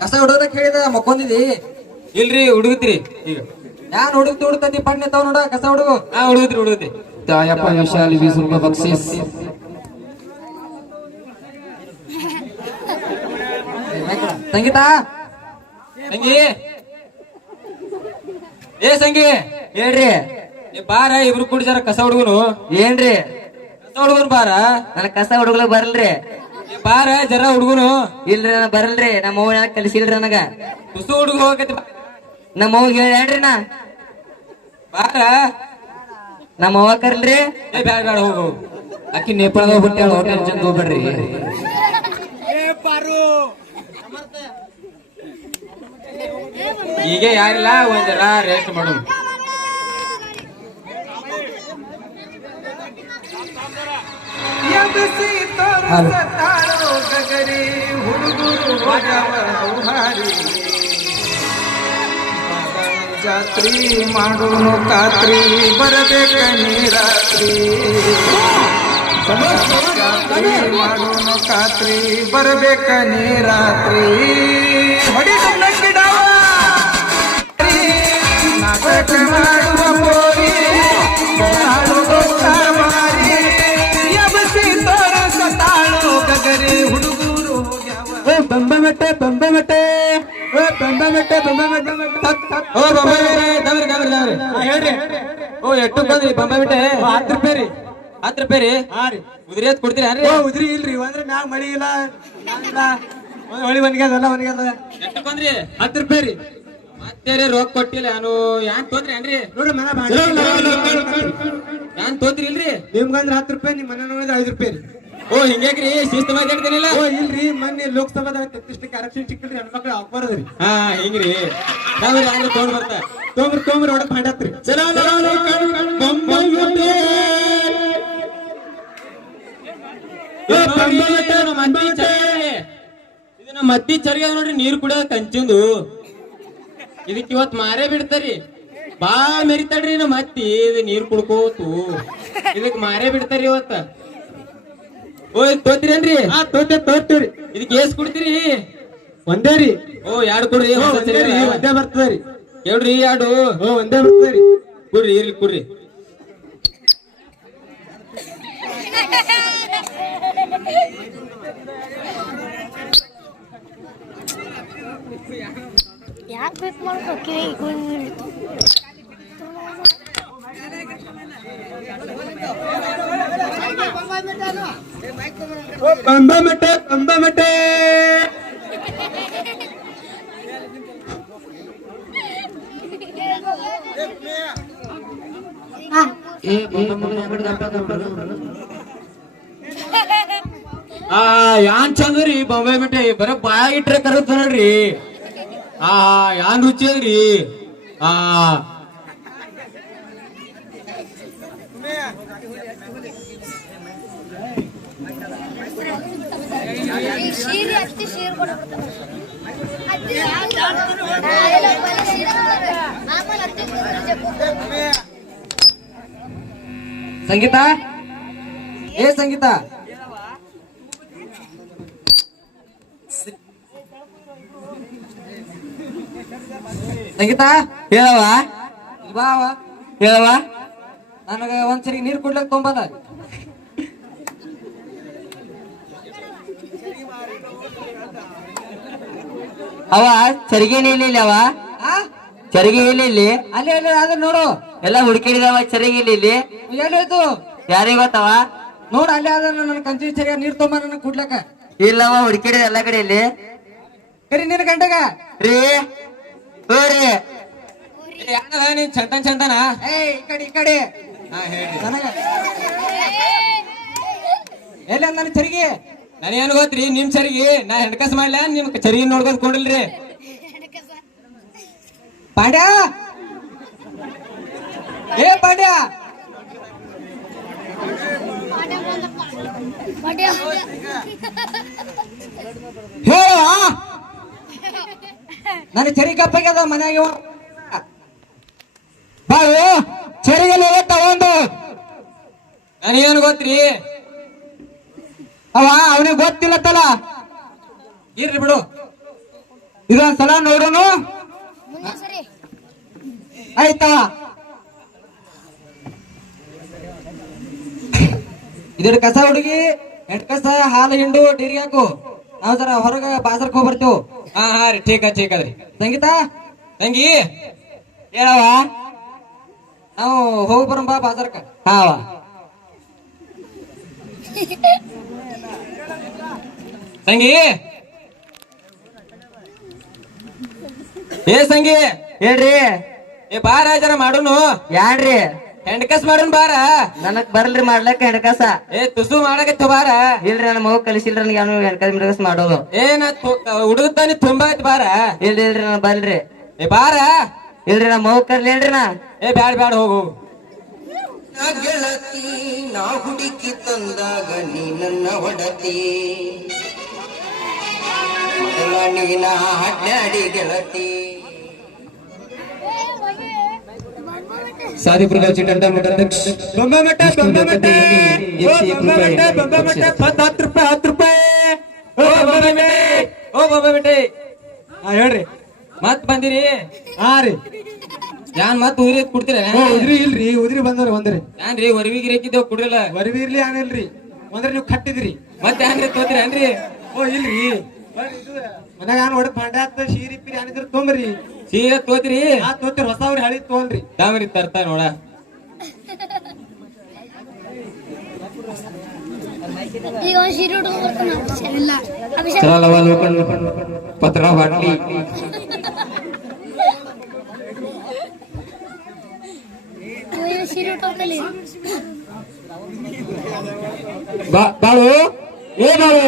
ಕಸ ಹುಡುಗರ ಕೇಳಿದ ಮಕ್ಕೊಂದಿದಿ ಇಲ್ರಿ ಹುಡುಗತ್ರಿ ಈಗ ಯಾನ್ ಹುಡುಕ್ತಿ ಪಣ್ಣೆ ತಾವ್ ನೋಡ ಕಸ ಹುಡುಗು ಹುಡುಗತ್ರಿ ತಾಯಪ್ಪ ವಿಶಾಲ್ 20 ರೂಪಾಯಿ ಬಕ್ಷೀಸ್. ಸಂಗೀತ ಸಂಗಿ ಏ ಸಂಗಿ ಹೇಳ್ರಿ ಬಾರ ಇಬ್ರು ಕೂಡಿ ಜರ ಕಸ ಹುಡುಗನು ಏನ್ರಿ ಕಸ ಹುಡುಗನು ಬಾರ ನನ್ ಕಸ ಹುಡುಗ್ಲಕ್ ಬರಲ್ರಿ ಬಾರ ಜರ ಹುಡುಗನು ಇಲ್ರಿ ನಾ ಬರಲ್ರಿ ನಮ್ಮ ಅವ್ವ ಕಲಿಸಿಲ್ರಿ ನನಗ ಕುಸು ಹುಡುಗ ಹೋಗತಿ ನಮ್ಮ ಅವ್ಗ ಹೇಳ್ರಿ ನಾ ಬಾರ ನಮ್ಮ ಅವ್ವ ಕರ್ಲ್ರಿ ಏ ಬ್ಯಾಡ ಬ್ಯಾಡ ಹೋಗು ಅಕ್ಕಿ ನೇಪಾಳದಾಗ ಹುಟ್ಟ್ಯಾಳ, ಹೋಟೆಲ್ ಚಂದ ಹೋಗ್ಬೇಡ್ರಿ. ಈಗ ಯಾರಿಲ್ಲ ಒಂದ್ ಜರ ರೆಸ್ಟ್ ಮಾಡು. ಜಾತ್ರಿ ಮಾಡೋನು ಕಾತ್ರಿ ಬರಬೇಕ ನೀರಾತ್ರಿ ಜಾತ್ರಿ ಮಾಡೋನು ಕಾತ್ರಿ ಬರಬೇಕ ನೀರಾತ್ರಿ ಹೊಡಿದ ಗಿಡವ ನಾಟಕ ಮಾಡುವ ಬೋರಿ ಮಾರಿ ಎಬಸಿ ತೋರಸ ತಾಳು ಗಗರಿ ಹುಡುಗರು ಬಂಬ ಮೆಟ್ಟೆ ಹೇಳ್ರಿ ಓ ಎಟ್ಟು ಬಂದ್ರಿ ಬಂಬ ಬಿಟ್ಟೆ 10 ರೂಪಾಯಿ ರೀ 10 ರೂಪಾಯಿ ರೀ ಉದ್ರಿ ಎತ್ ಕೊಡ್ತೀರಿ ಅನ್ರಿ ಉದ್ರಿ ಇಲ್ರಿ ಒಂದ್ರ ಮ್ಯಾಗ ಮಳಿ ಇಲ್ಲ ಹೊಳಿ ಒಂದ್ಗದಲ್ಲ ಎಷ್ಟು ಬಂದ್ರಿ 10 ರೂಪಾಯಿ ರೀ ಮತ್ತೆ ರೊಕ್ಕ ಕೊಟ್ಟಿಲ್ಲ ನಾನು ಯಾನ್ ತೊಂದ್ರಿ ಅನ್ರಿ ನೋಡ್ರಿ ಮನ ಯಾನ್ ತೊಂದ್ರಿ ಇಲ್ರಿ ನಿಮ್ಗಂದ್ರ 10 ರೂಪಾಯಿ ನಿಮ್ ಮನೆ ನೋಡಿದ್ರೆ 5 ರೂಪಾಯಿ ರೀ ಓ ಹಿಂಗ್ಯಾಕ್ರಿ ಶಿಸ್ತು ಮಾತಾಡ್ತೀನಿಲ್ಲ ಓ ಇಲ್ರಿ ಮೊನ್ನೆ ಲೋಕಸಭಾದಾಗ ತೆತ್ತಿಷ್ಟಕ್ಕೆ ಆರಕ್ಷಣೆ ಸಿಕ್ಕಿಲ್ರಿ ಹೆಣ್ಮಕ್ಳು ಹಾಕ್ಬಾರದ್ರಿ ಹಾ ಹಿಂಗ್ರಿ ನಾವ್ರಿ ಹಂಗ ತೊಗೊಂಡ್ ಬರ್ತಾ ತೊಂಬ್ರಿ ಹೊಡಕ್ ಮಾಡತ್ರಿ ಇದು ನಮ್ಮ ಮತ್ತಿ ಚರ್ಗ ನೋಡ್ರಿ ನೀರ್ ಕುಡಿಯೋದ ಕಂಚಿಂದು ಇದಕ್ ಇವತ್ ಮಾರೇ ಬಿಡ್ತಾರಿ ಬಾಳ ಮೆರಿತಾಡ್ರಿ ನಮ್ಮ ಮತ್ತಿ ಇದು ನೀರ್ ಕುಡ್ಕೋತು ಇದಕ್ ಮಾರೇ ಬಿಡ್ತಾರಿ ಇವತ್ತ ಓ ಇದ್ ತೋತಿರೇನ್ರಿ ತೋರ್ತೀವ್ರಿ ಇದಕ್ ಏಸ್ ಕುಡ್ತೀರಿ ಒಂದೇ ರೀ ಓ ಎರಡ್ ಕೊಡ್ರಿ ಒಂದೇ ಬರ್ತದ್ರಿ ಹೇಳ್ರಿ ಎರಡು ಒಂದೇ ಬರ್ತದ್ರಿ ಕುಡ್ರಿ ಇರ್ಲಿ ಕುಡ್ರಿ ಯಾಕೆ ಬೇಕು ಮಾಡ್ಕೊಕ್ಕೆ ಬಂಬ ಮೆಟ್ಟೆ ಯಾನ್ ಚಂದ್ರಿ ಬೊಂಬೆ ಮಿಠಾಯಿ ಬರ ಬಾಯಾಗ ಇಟ್ರೆ ಕರತ್ತ ನೋಡ್ರಿ ಯಾನ್ ರುಚಿ ಅದ್ರಿ ಶೀರ್ ಅತ್ತಿ ಶೀರ್ ಕೊಡ್ಬಿಡ್ತಾರೆ ಸಂಗೀತ ಏ ಸಂಗೀತ ಸಂಗೀತ ಹೇಳವ ಬಾವ ಹೇಳವ ನನಗ ಒಂದ್ಸರಿ ನೀರ್ ಕುಡ್ಲಕ್ ತೊಂಬಲ್ಲ ಅವ ಚರಿಗೆ ಇಲ್ಲಿ ಅವ ಚರಿಗೆ ಇಲ್ಲಿ ಅಲ್ಲಿ ಅಲ್ಲಿ ಅದ್ರ ನೋಡು ಎಲ್ಲ ಹುಡುಕಿಡಿದವ ಚರಿಗೆ ಇಲ್ಲಿ ಎಲ್ಲೋಯ್ತು ಯಾರಿಗ ಗೊತ್ತವ ನೋಡು ಅಲ್ಲಿ ಅದ ನನ್ನ ಕಂಚಿ ಸರಿಯಾಗಿ ನೀರ್ ತೊಂಬ ನನಗ್ ಕುಡ್ಲಕ್ಕ ಇಲ್ಲವ ಹುಡುಕಿಡಿದ ಎಲ್ಲ ಕಡೆ ಇಲ್ಲಿ ಕರಿ ನಿನ್ನ ಗಂಟೆಗ ರೀ ಹೋರಿ ಯಾನದ ನೀನ್ ಚಂದನ ಏ ಈ ಕಡೆ ಹೇಳ್ರಿ ನನಗ ಎಲ್ಲ ನನ್ನ ಚರಿಗೆ ನನಗೇನು ಗೊತ್ತ್ರಿ ನಿಮ್ ಚರಿಗೆ ನಾ ಹೆಣ್ಕಸ್ ಮಾಡ್ಲ ನಿಮ್ ಚರಿಗೆ ನೋಡ್ಕೊಂಡ್ ಕೊಂಡಿಲ್ರಿ ಪಾಂಡ್ಯ ಏ ಪಾಂಡ್ಯ ಹೇಳ ನನ್ನ ಚರಿ ಕಪ್ಪಾಗ್ಯದ ಮನ್ಯಾಗ ಬಾಳು ಚರಿಗೆಲ್ಲ ತಗೊಂಡು ನನಗೇನು ಗೊತ್ತ್ರಿ ಅವ ಅವನಿಗೆ ಗೊತ್ತಿಲ್ಲತ್ತಲ್ಲ ಇರ್ರಿ ಬಿಡು ಇದೊಂದ್ಸಲ ನೋಡೋನು ಮುಂದೆ ಸರಿ ಆಯ್ತಾ ಇದ್ರ ಕಸ ಹುಡುಗಿ ಎಂಟ್ ಕಸ ಹಾಲು ಹಿಂಡು ಡೀರಿಗೆ ಹಾಕು ನಾವ್ ಜರ ಹೊರಗ ಬಾಜರ್ಕ್ ಹೋಗಿ ಬರ್ತೇವ್ ಹಾ ಹಾ ರೀ ಠೀಕ್ ಅದ್ರಿ ಸಂಗೀತ ತಂಗಿ ಹೇಳವ ನಾವು ಹೋಗಿ ಬರೋಣ ಬಾ ಬಾಜಾರ್ಕ ಹಾವ ತಂಗಿ ಏ ಸಂಗಿ ಹೇಳ್ರಿ ಏ ಬಾರ ಜರ ಮಾಡೋನು ಯಾಡ್ರಿ ಹೆಂಡಕಸ್ ಮಾಡೋನ್ ಬಾರ ನನಗ್ ಬರ್ಲ್ರಿ ಮಾಡ್ಲಕ್ಕ ಹೆಣ್ಕಸ ಏ ತುಸು ಮಾಡಕತ್ತ ಬಾರ ಇಲ್ರಿ ನನ್ನ ಮಗು ಕಲಿಸಿಲ್ರಿ ನನಗೆ ಅವನು ಹೆಣ್ಕಸ್ ಮಾಡೋದು ಏ ನಾ ಹುಡುಗತಾನಿ ತುಂಬಾ ಆಯ್ತು ಬಾರ ಇಲ್ರಿ ನಾನು ಬರ್ಲ್ರಿ ಏ ಬಾರ ಇಲ್ರಿ ನಮ್ಮ ಮಗು ಕರ್ಲಿ ಹೇಳ್ರಿ ನಾ ಏ ಬ್ಯಾಡ ಬ್ಯಾಡ ಹೋಗು ಗೆಳತಿ ನಾ ಹುಡುಕಿ ತಂದಾಗ ನೀ ನನ್ನ ಒಡತಿ ಮೊದಲ ನೀನ ಅಡ್ಡಾಡಿ ಗೆಳತಿ ಸಾದಿಪುರ ಚಿಟ್ಟಂತ ಅಧ್ಯಕ್ಷ ಬೊಂಬೆ ಮಟ್ಟ ಬೊಂಬೆ ಮಟ್ಟ ಬೊಂಬೆ ಮಟ್ಟ 10 ರೂಪಾಯಿ 10 ರೂಪಾಯಿ ಓ ಬಾಬಾ ಬೇಟೆ ಹಾ ಹೇಳ್ರಿ ಮತ್ ಬಂದಿರಿ ಹಾ ರೀ ಯಾನ್ ಮತ್ ಊರಿ ಕುಡ್ತೀರ ಉದ್ರಿ ಇಲ್ರಿ ಉದ್ರಿ ಬಂದವ್ರಿ ಒಂದ್ರಿ ಯಾನ್ರಿ ಹೊರವಿಗೆ ರೇಕಿದ್ದೇವ್ ಕುಡ್ರಲ್ಲ ವರವಿ ಇರ್ಲಿ ಆಮೇಲ್ರಿ ಒಂದ್ರಿ ನೀವು ಕಟ್ಟಿದ್ರಿ ಮತ್ ಯಾನ್ರಿ ತೋತಿರಿ ಏನ್ರಿ ಓ ಇಲ್ರಿ ಮನ್ಯಾಗ ನಾನು ಹೊಡೆದ್ ಭಾಂಡೆ ಆತ ಶೀರಿ ಪಿರಿ ಆನಿದ್ರ ತೊಂಬ್ರಿ ಸೀರೆ ತೋತಿರಿ ಆ ತೋತಿರ್ ಹೊಸವ್ರಿ ಹಳಿ ತೊಗೊಂಡ್ರಿ ಯಾವ್ರಿ ತರ್ತಾ ನೋಡ ಈಗ ಒಂದು ಸೀರೆ ಹುಡುಗ ಬರ್ತಾನ ಇಲ್ಲ ಅಭಿಷೇಕ್ ಚಲೋ ಲೋಕಲ್ ಪತ್ರ ಬಾಟ್ಲಿ ಇವ ಸೀರೆ ಉಟ್ಕೊಂಡಲ್ಲಿ ಬಾಳು ಏ ಬಾಳು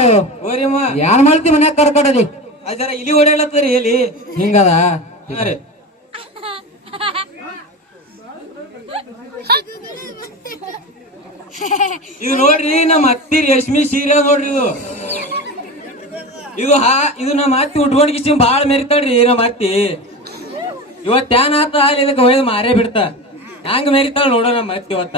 ಓರಿಮ್ಮ ಯಾರ್ ಮಾಡ್ತಿ ಮನ್ಯಾಗ ಕರ್ಕೊಡದಿ ಅಜರ ಇಲ್ಲಿ ಓಡಾಡ್ಲತ್ತರಿ ಎಲ್ಲಿ ಹಿಂಗದ ಹಾ ರೀ ಇದು ನೋಡ್ರಿ ನಮ್ಮ ಅತ್ತಿ ರೇಷ್ಮಿ ಸೀರೆ ನೋಡ್ರಿ ಇದು ನಮ್ಮ ಅತ್ತಿ ಉಟ್ಕೊಂಡ್ ಕಿಸಿ ಬಾಳ ಮೆರಿತಾಳ್ರಿ ನಮ್ಮ ಅತ್ತಿ ಇವತ್ ಯಾನ್ ಆತ ಅಲ್ಲಿ ಇದಕ್ಕೆ ಒಯ್ದು ಮಾರೇ ಬಿಡ್ತ ಹ್ಯಾಂಗ ಮೆರಿತಾಳ ನೋಡೋ ನಮ್ಮ ಅತ್ತಿ ಇವತ್ತ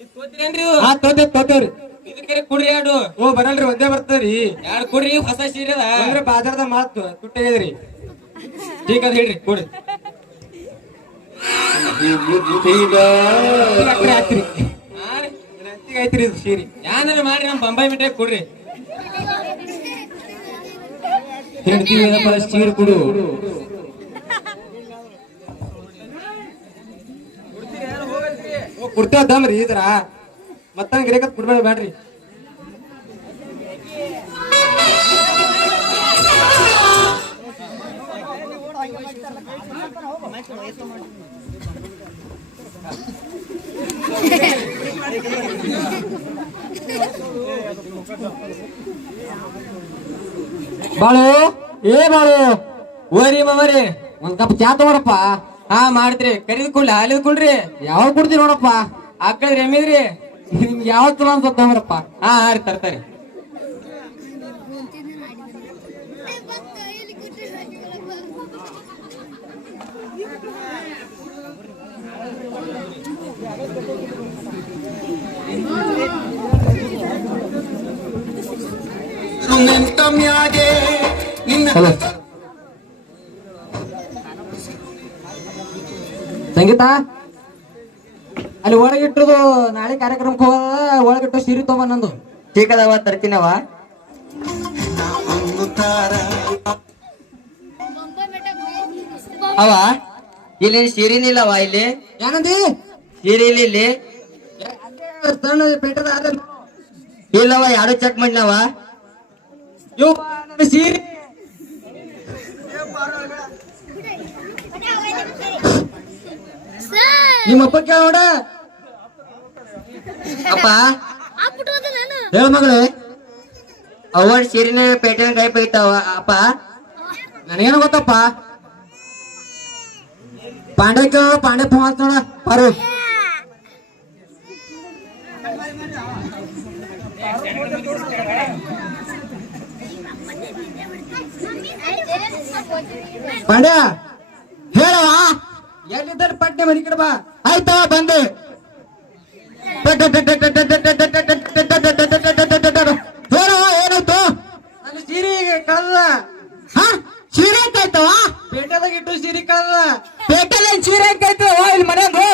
ಇದ್ ತೋತಿರೇನ್ರಿ ಇವು? ಹಾ ತೋತೇವ್ರಿ ಇದಕ್ಕೆ ಕುಡ್ರಿ ಎರಡು ಓ ಬರಲ್ರಿ ಒಂದೇ ಬರ್ತದ್ರಿ ಎರಡು ಕುಡ್ರಿ ಹೊಸ ಸೀರೆ ಅದ ಅಂದ್ರೆ ಬಾಜಾರ್ದ ಮಾತು ತುಟ್ಟಿದ್ರಿ ಠೀಕ್ ಅದ ಹೇಳ್ರಿ ಕುಡ್ರಿ ಆಯ್ತ್ರಿ ಹಾ ರೀ. ಐತ್ರಿ ಇದು ಸೀರಿ ಯಾನಾರ ಮಾಡಿ ನಮ್ ಬಂಬೈ ಮಿಠಾಯಿ ಕೊಡ್ರಿ ಹೇಳ್ತೀವಪ್ಪ ಸೀರೆ ಕುಡು ಕುಡ್ತೇವ ದಮ್ರಿ ಇದ್ರ ಮತ್ತ ಗಿರೇಕತ್ ಕುಡ್ಬೇಡ ಬ್ಯಾಡ್ರಿ ಬಾಳು ಏ ಬಾಳು ಓರಿ ಮಾಮರಿ ಒಂದ್ ಕಪ್ ಚಾ ತಗೋರಪ್ಪ ಹಾ ಮಾಡ್ತ್ರಿ ಕರಿದ್ ಕುಳ್ಳಿ ಹಾಲಿದ್ ಕುಳ್ರಿ ಯಾವಾಗ ಕುಡ್ತಿ ನೋಡಪ್ಪ ಆಕಳ್ರಿ ಎಮ್ಮಿದ್ರಿ ನಿಮ್ಗೆ ಯಾವ ಚಲೋ ಅನ್ಸತ್ತಂದ್ರಪ್ಪ ಹಾ ರೀ ತರ್ತಾರಿ ನಿಂತ ಮ್ಯಾಗೆ ನಿನ್ನ ಸಂಗೀತ ಅಲ್ಲಿ ಒಳಗಿಟ್ಟದು ನಾಳೆ ಕಾರ್ಯಕ್ರಮಕ್ಕೆ ಹೋದ ಒಳಗಿಟ್ಟು ಸೀರೆ ತಗೊಂಬ ನಂದು ಚೀಕದವ ತರ್ತೀನವ ಅವ ಇಲ್ಲಿ ಸೀರಿನಿಲ್ಲವ ಇಲ್ಲಿ ಏನಂದಿ ಸೀರೆ ಇಲ್ಲಿ ಸಣ್ಣ ಪೇಟದ ಇಲ್ಲವ ಯಾರು ಚೆಕ್ ಮಾಡಿನವ ಇವ್ ನನ್ನ ಸೀರೆ ನಿಮ್ಮಪ್ಪ ಕೇಳ ನೋಡ ಅಪ್ಪ ಆಗ್ಬಿಟ್ಟು ನಾನು ಹೇಳ ಮಗಳೇ ಅವನ್ ಸೀರಿನ ಪೇಟೆನ ಕೈ ಬೈತಾವ ಅಪ್ಪ ನನಗೇನು ಗೊತ್ತಪ್ಪ ಪಾಂಡೆ ಫೋನ್ ಹಚ್ಚ ನೋಡ ಪಾರು ಪಾಂಡ್ಯ ಹೇಳವ ಎಲ್ಲಿದ್ದರೆ ಪಟ್ಟೆ ಮನಿ ಕಡೆ ಬಾ ಆಯ್ತಾ ಬಂದೆ ಹೇಳವ ಏನಾಯ್ತು ನನ್ನ ಸೀರೆ ಕಳ್ದ ಹಾ ಸೀರೆ ಆಯ್ತು ಪೇಟೆದಾಗ ಇಟ್ಟು ಸೀರೆ ಕಳ್ದ ಪೇಟೆಲ್ಲ ಸೀರೆ ಆಯ್ತು ಇಲ್ಲಿ ಮನೆಯದು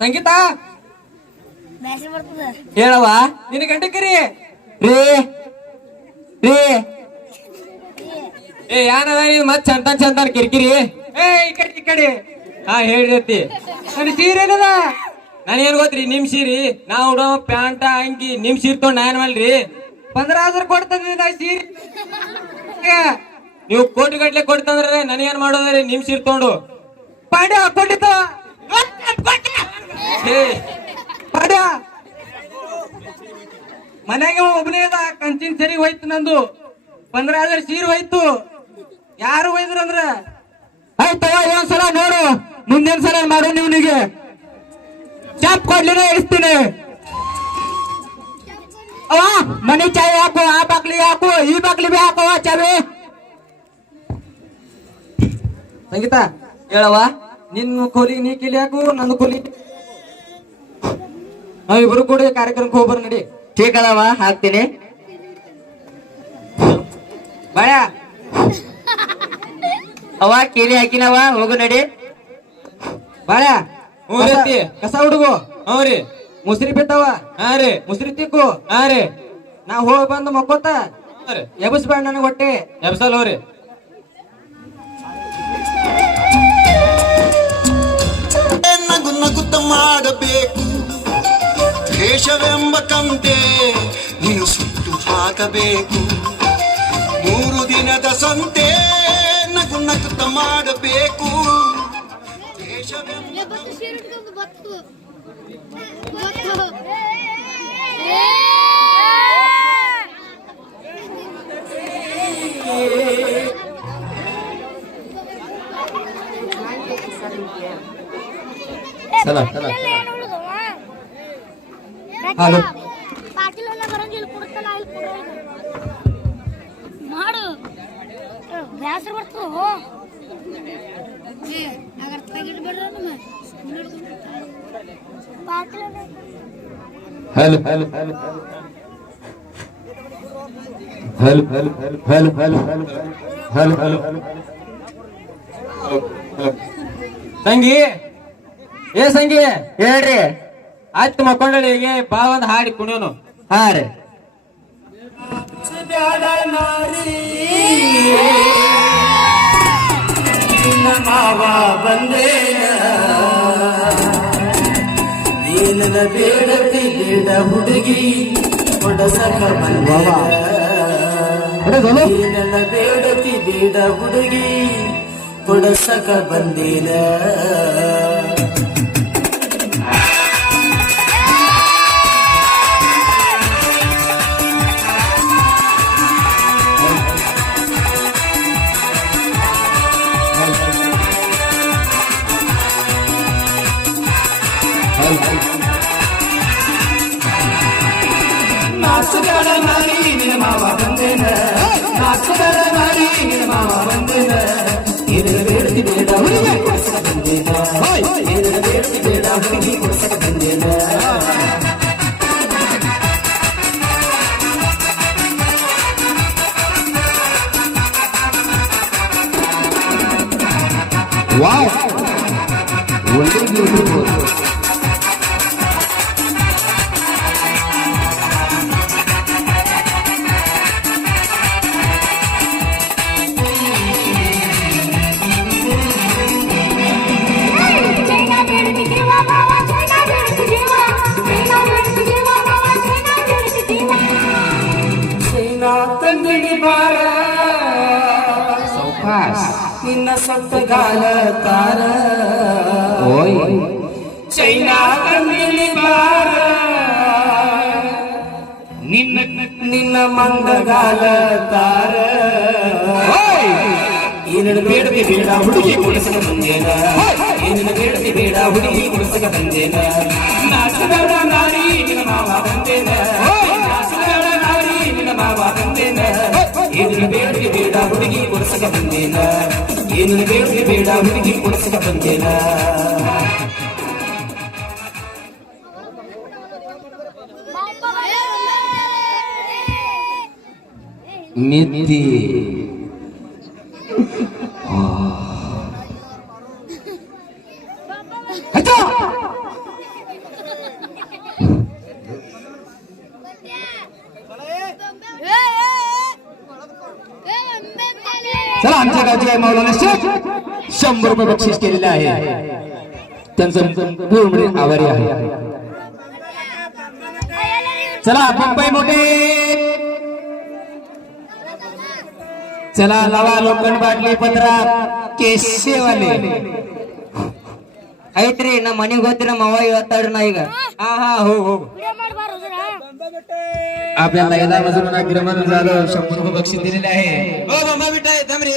ಸಂಗೀತ ಬ್ಯಾಸರ ಬರ್ತದ ಹೇಳವ ನಿನ್ನ ಗಂಟಕ್ಕಿರಿ ರೇ ರೇ ಏ ಯಾನದ ನೀನ್ ಮತ್ ಚಂತಾನ್ ಕಿರಿಕಿರಿ ಏ ಈ ಕಡೆ ಹಾ ಹೇಳ್ರಿ ನನ್ನ ಸೀರೆ ಏನದ ನನಗೇನ್ ಗೊತ್ತ್ರಿ ನಿಮ್ ಸೀರಿ ನಾ ಉಡೋ ಪ್ಯಾಂಟ ಅಂಗಿ ನಿಮ್ ಸೀರೆ ತೊಗೊಂಡ್ ನಾನ್ ಮಲ್ರಿ 15,000 ಕೊಡ್ತಂದ್ರಿ ನಾ ಸೀರೆ ನೀವು ಕೋಟಿ ಗಟ್ಲೆ ಕೊಡ್ತಂದ್ರೆ ನನಗೇನ್ ಮಾಡೋದ್ರಿ ನಿಮ್ ಸೀರೆ ತಗೊಂಡು ಪಾಡ್ಯ ಕೊಟ್ಟಿತ್ತು ಪಾಡ್ಯ ಮನೆಗೆ ಒಬ್ಬನೇ ಕಂಚಿನ ಸರಿ ಹೋಯ್ತು ನಂದು 15,000 ಸೀರೆ ಹೋಯ್ತು ಯಾರು ಹೋಯ್ದ್ರು ಅಂದ್ರ ಆಯ್ತವ ಒಂದ್ಸಲ ನೋಡು ಮುಂದಿನ ಸಲ ಮಾಡು ನೀವನಿಗೆ ಚಾಪ್ ಕೊಡ್ಲಿನ ಇಳಿಸ್ತೀನಿ ಅವ ಮನೆ ಚಾವಿ ಹಾಕು ಆ ಬಾಕ್ಲಿಗೆ ಹಾಕು ಈ ಬಾಕ್ಲಿ ಬಿ ಹಾಕುವ ಚಾವಿ ಸಂಗೀತ ಹೇಳವ ನಿನ್ನ ಕೂಲಿಗೆ ನೀ ಕಿಲಿ ಹಾಕು ನನ್ನ ಕೂಲಿ ನಾವಿಬ್ರು ಕೂಡ ಕಾರ್ಯಕ್ರಮಕ್ಕೆ ಹೋಗ್ಬರ್ ನಡಿ ಠೀಕ್ ಅದವ ಹಾಕ್ತೀನಿ ಬಾಯ ಅವ ಕೀಲಿ ಹಾಕಿನವ ಹೋಗು ನಡಿ ಬಾಳ ಕಸ ಹುಡುಗು ಹ್ಞೂ ರೀ ಮುಸ್ರಿ ಬಿದ್ದಾವ ಹಾ ರೀ ಮುಸ್ರಿ ತಿಕ್ಕು ಹಾ ರೀ ನಾ ಹೋಗಿ ಬಂದು ಮಕ್ಕೋತ ಎಬಸ್ಬೇಡ ನನಗೆ ಹೊಟ್ಟೆ ಎಬ್ಸಲ್ ಹೋರಿ ನಗು ನಗುತ್ತ ಮಾಡಬೇಕು ದೇಶವೆಂಬ ಕಂತೆ ನೀನು ಸುಟ್ಟು ಹಾಕಬೇಕು 3 ದಿನದ ಸಂತೆ ನಗು ನಗುತ್ತ ಮಾಡಬೇಕು ದೇಶವೆಂಬ ಬತ್ತು ಸೀರೆ ಉಟ್ಕೊಂಡು ಬತ್ತು ಹಲೋ ಪಾಟೀಲ್ ಬರಂಗಿಲ್ಲ ಕೊಡ್ತಲ್ಲ ಇಲ್ಲಿ ಕೊಡು ಮಾಡು ಬ್ಯಾಸರ ಬರ್ತದ ಅಗರ್ ತೆಗಿಡ್ಬೇಡ್ರ ನಮ್ಮ Patil hello hello hello hello hello hello hello hello hello hello ಸಂಗಿ ಏ ಸಂಗಿ ಹೇಳ್ರಿ ಆಯ್ತು ಮಕ್ಕೊಂಡಳಿಗೆ ಬಾ ಒಂದ್ ಹಾಡಿ ಕುಣಿಯೋನು ಹಾ ರೀ ಮಾವ ಬಂದೇನ ಏನನ ಬೇಡತಿ ಬೇಡ ಹುಡುಗಿ ಕೊಡಸಕ ಬಂದೇನ ಏನನ ಬೇಡತಿ ಬೇಡ ಹುಡುಗಿ ಕೊಡಸಕ ಬಂದೇನ ನಾಚುಗಳ ಮಾಡಿ ನಿನ್ನ ಮಾವ ಬಂದೇನ ನಾಚುಗಳ ಮಾಡಿ ನಿನ್ನ ಮಾವ ಬಂದೇನ ಇದರ ಬೇಡತಿ ಬೇಡ ಹುಡುಗಿ ಕೊಡ್ಸಕ ಬಂದೇನ ಇದರ ಬೇಡತಿ ಬೇಡ ಹುಡುಗಿ ಕೊಡ್ಸಕ ಬಂದೇನ ವಾವ್ ಒಳ್ಳೆ ಬ್ಯೂಟಿಫುಲ್ ತಂಗಿಡಿ ಬಾರ ನಿನ್ನ ಸತ್ತಗಾಲ ತಾರ ಚೈನಾ ತಂಗಿಡಿ ಬಾರ ನಿನ್ನ ಮಂದಗಾಲ ತಾರ ಏನನ್ನು ಬೇಡತಿ ಬೇಡ ಹುಡುಗಿ ಕೊಡಿಸಕ ಬಂದೇನ ಏನನ್ನು ಬೇಡತಿ ಬೇಡ ಹುಡುಗಿ ಕೊಡಿಸಕ ಬಂದೇನ ನಾಚಬೇಡ ನಾರಿ ನಿನ್ನ ಮಾವ ಬಂದೇನ ನಾಚಬೇಡ ನಾರಿ ನಿನ್ನ ಮಾವ ಬಂದೇನ ಏನನ್ನು ಬೇಡತಿ ಬೇಡ ಹುಡುಗಿ ಕೊಡಿಸಕ ಬಂದೇನ ಏನನ್ನು ಬೇಡತಿ ಬೇಡ ಹುಡುಗಿ ಕೊಡಿಸಕ ಬಂದೇನ ನಿತ್ತಿ चला आमच्या गावचे मौलाना शेख 100 रुपये बक्षीस केलेलं आहे त्यांचं पूर्ण आभारी आहे चला पंपाई मोठे चला लावा लोखंड बाटली पत्रा केशेवाले ಐತ್ರಿ ನಮ್ಮ ಮನೆಗೆ ಹೋಗ್ತಿ ನಮ್ಮ ಅವ್ವ ಹೇಳ್ತಾಳ್ರಿ ನಾ ಈಗ ಹಾ ಹಾ ಹೋಗ್ ಹೋಗ್ आपल्याला यदा मजूर अग्रमन झालं 100 रुपये बक्षीस दिलेले आहे ಓ ಬಂಬ ಬಿಟ್ಟ ದಮ್ರಿ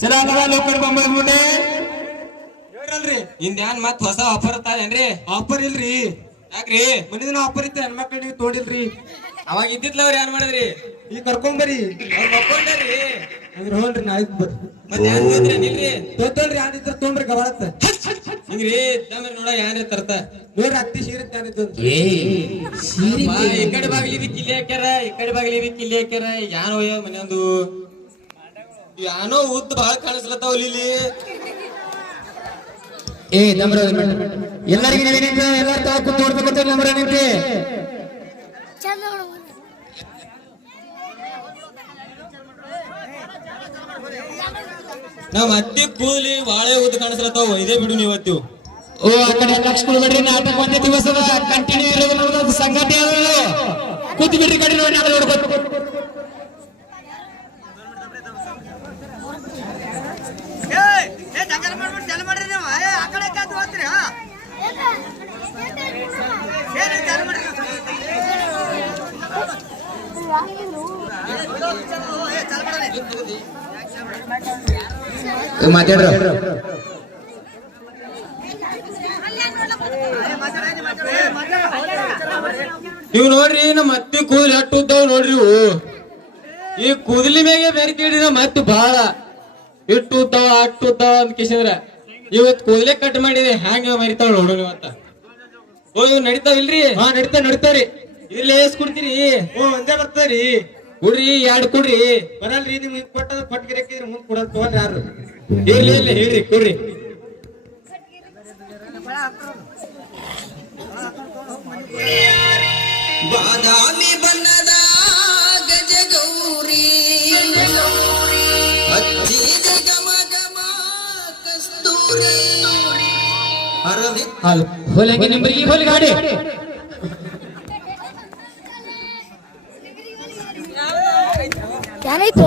चला लावा लोखंड पंपाई मोठे ಹೇಳ್ರಲ್ರಿ ಇಂದ್ಯಾನ್ ಮತ್ ಹೊಸ ಆಫರ್ ಇರ್ತಾದೇನ್ರಿ ಆಫರ್ ಇಲ್ರಿ ಯಾಕ್ರಿ ಮನಿದಿನ ಆಫರ್ ಇತ್ತು ಹೆಣ್ಮಕ್ಳು ನೀವು ತೋಡಿಲ್ರಿ ಅವಾಗ ಇದ್ದಿತ್ಲ ಅವ್ರ ಏನ್ ಮಾಡಿದ್ರಿ ಈಗ ಕರ್ಕೊಂಬರಿ ಅವ್ರು ಮಕ್ಕೊಂಡ್ರಿ ಅಂದ್ರೆ ಹೋಲ್ರಿ ನಾಯ್ತು ಬರ್ರಿ ಮತ್ತೆ ಏನ್ ತೋದ್ರಿ ನಿಲ್ರಿ ತೋತಲ್ರಿ ಯಾರಿದ್ರ ತೊಂಬ್ರಿ ಗವಾಡತ್ತ ಹಿಂಗ್ರಿ ದಮ್ರಿ ನೋಡ ಯಾರೇ ತರ್ತ ನೋಡ್ರಿ ಅತ್ತಿ ಸೀರೆ ಯಾರಿದ್ದು ಈ ಕಡೆ ಬಾಗಿಲಿಗೆ ಕಿಲ್ಲಿ ಹಾಕ್ಯಾರ ಈ ಕಡೆ ಬಾಗಿಲಿಗೆ ಕಿಲ್ಲಿ ಹಾಕ್ಯಾರ ಯಾನ್ ಹೋಯ್ಯೋ ಮನೆಯೊಂದು ಯಾನೋ ಉದ್ದ ಬಾಳ ಕಾಣಿಸ್ಲತ್ತಾವಲ್ಲಿ ಇಲ್ಲಿ ಏ ನಮ್ರ ಎಲ್ಲರಿಗೂ ನೆನಪಿದೆ ಎಲ್ಲರ ತಾ ಕೂತು ನೋಡ್ಬೇಕಂತ ನಮ್ರ ನೆನಪಿ ಚಂದ ನಾವ್ ಅತ್ತಿ ಕೂದಲಿ ಬಾಳೆ ಉದ್ದ ಕಾಣಿಸ್ಲತ್ತಾವ ಇದೇ ಬಿಡು ನೀವತ್ತು ಓ ಆ ಕಡೆ ಲಕ್ಷ ಕೊಡ್ಬೇಡ್ರಿ ನಾಟಕ ಒಂದೇ ದಿವಸದ ಕಂಟಿನ್ಯೂ ಇರೋದು ಸಂಗತಿ ಆಗೋದು ಕೂತು ಬಿಡ್ರಿ ಕಡೆ ನೋಡಿ ನಾಳೆ ನೋಡ್ಬೇಕು ಮಾತಾಡ್ರ ನೀವು ನೋಡ್ರಿ ನಮ್ಮ ಅತ್ತಿ ಕೂದಲಿ ಅಟ್ಟು ಉದ್ದಾವ್ ನೋಡ್ರಿ ಇವು ಈ ಕೂದಲಿ ಮ್ಯಾಗೆ ಬೆರಿತೀಡ್ರಿ ನಮ್ಮ ಅತ್ತಿ ಬಾಳ ಇಟ್ಟು ಉದ್ದಾವ ಅಟ್ಟು ಉದ್ದಾವ ಅಂತ ಕಿಸಿದ್ರ ಇವತ್ ಕೂದಲೇ ಕಟ್ ಮಾಡಿದೆ ಹ್ಯಾಂಗ ಮರಿತಾವ ನೋಡೋಣ ಇವತ್ತ ಓ ಇವ್ ನಡಿತಾವಿಲ್ರಿ ಹಾ ನಡಿತಾವ್ರಿ ಇದ್ರಲ್ಲಿ ಏಸ್ ಕೊಡ್ತೀರಿ ಓ ಒಂದೇ ಬರ್ತಾರಿ ಕುಡ್ರಿ 2 ಕುಡ್ರಿ ಬರಲ್ರಿ ನಿಮ್ಗೆ ಕೊಟ್ಟದ ಕೊಟ್ಟಿಗೆ ಮುಂದ್ ಕೊಡೋದ್ ತಗೊಂಡ್ರಿ ಯಾರು ಇರ್ಲಿ ಹೇಳ್ರಿ ಕುಡ್ರಿ ಬಾದಾಮಿ ಬಣ್ಣದ ಗಜಗೌರಿ ಹಚ್ಚಿದ ಗಮ ಗಮ ಕಸ್ತೂರಿ ಹರವಿ ಹೋಲಂಗಿ ನಿಂಬರಿಗೆ ಹೋಲಿ ಗಾಡಿ ಏನಾಯ್ತು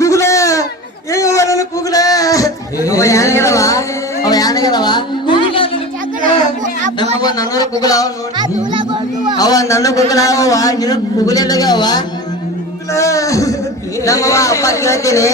ಕೂಗಲೆ ಕೂಗಲೆ ಅವ ಯಾನಾಗ್ಯದವ ಅವ ಯಾನಾಗ್ಯದವ ನಮ್ಮವ್ವ ನನ್ನೂರ ಕುಗಲ ಅವ ನೋಡಿ ಅವ ನನ್ನ ಕುಗಲ ಅವ ನಿನ್ನ ಕುಗಲೆಲ್ಲಾಗ್ಯವ ನಮ್ಮವ್ವ ಅಪ್ಪ ಕೇಳ್ತೀನಿ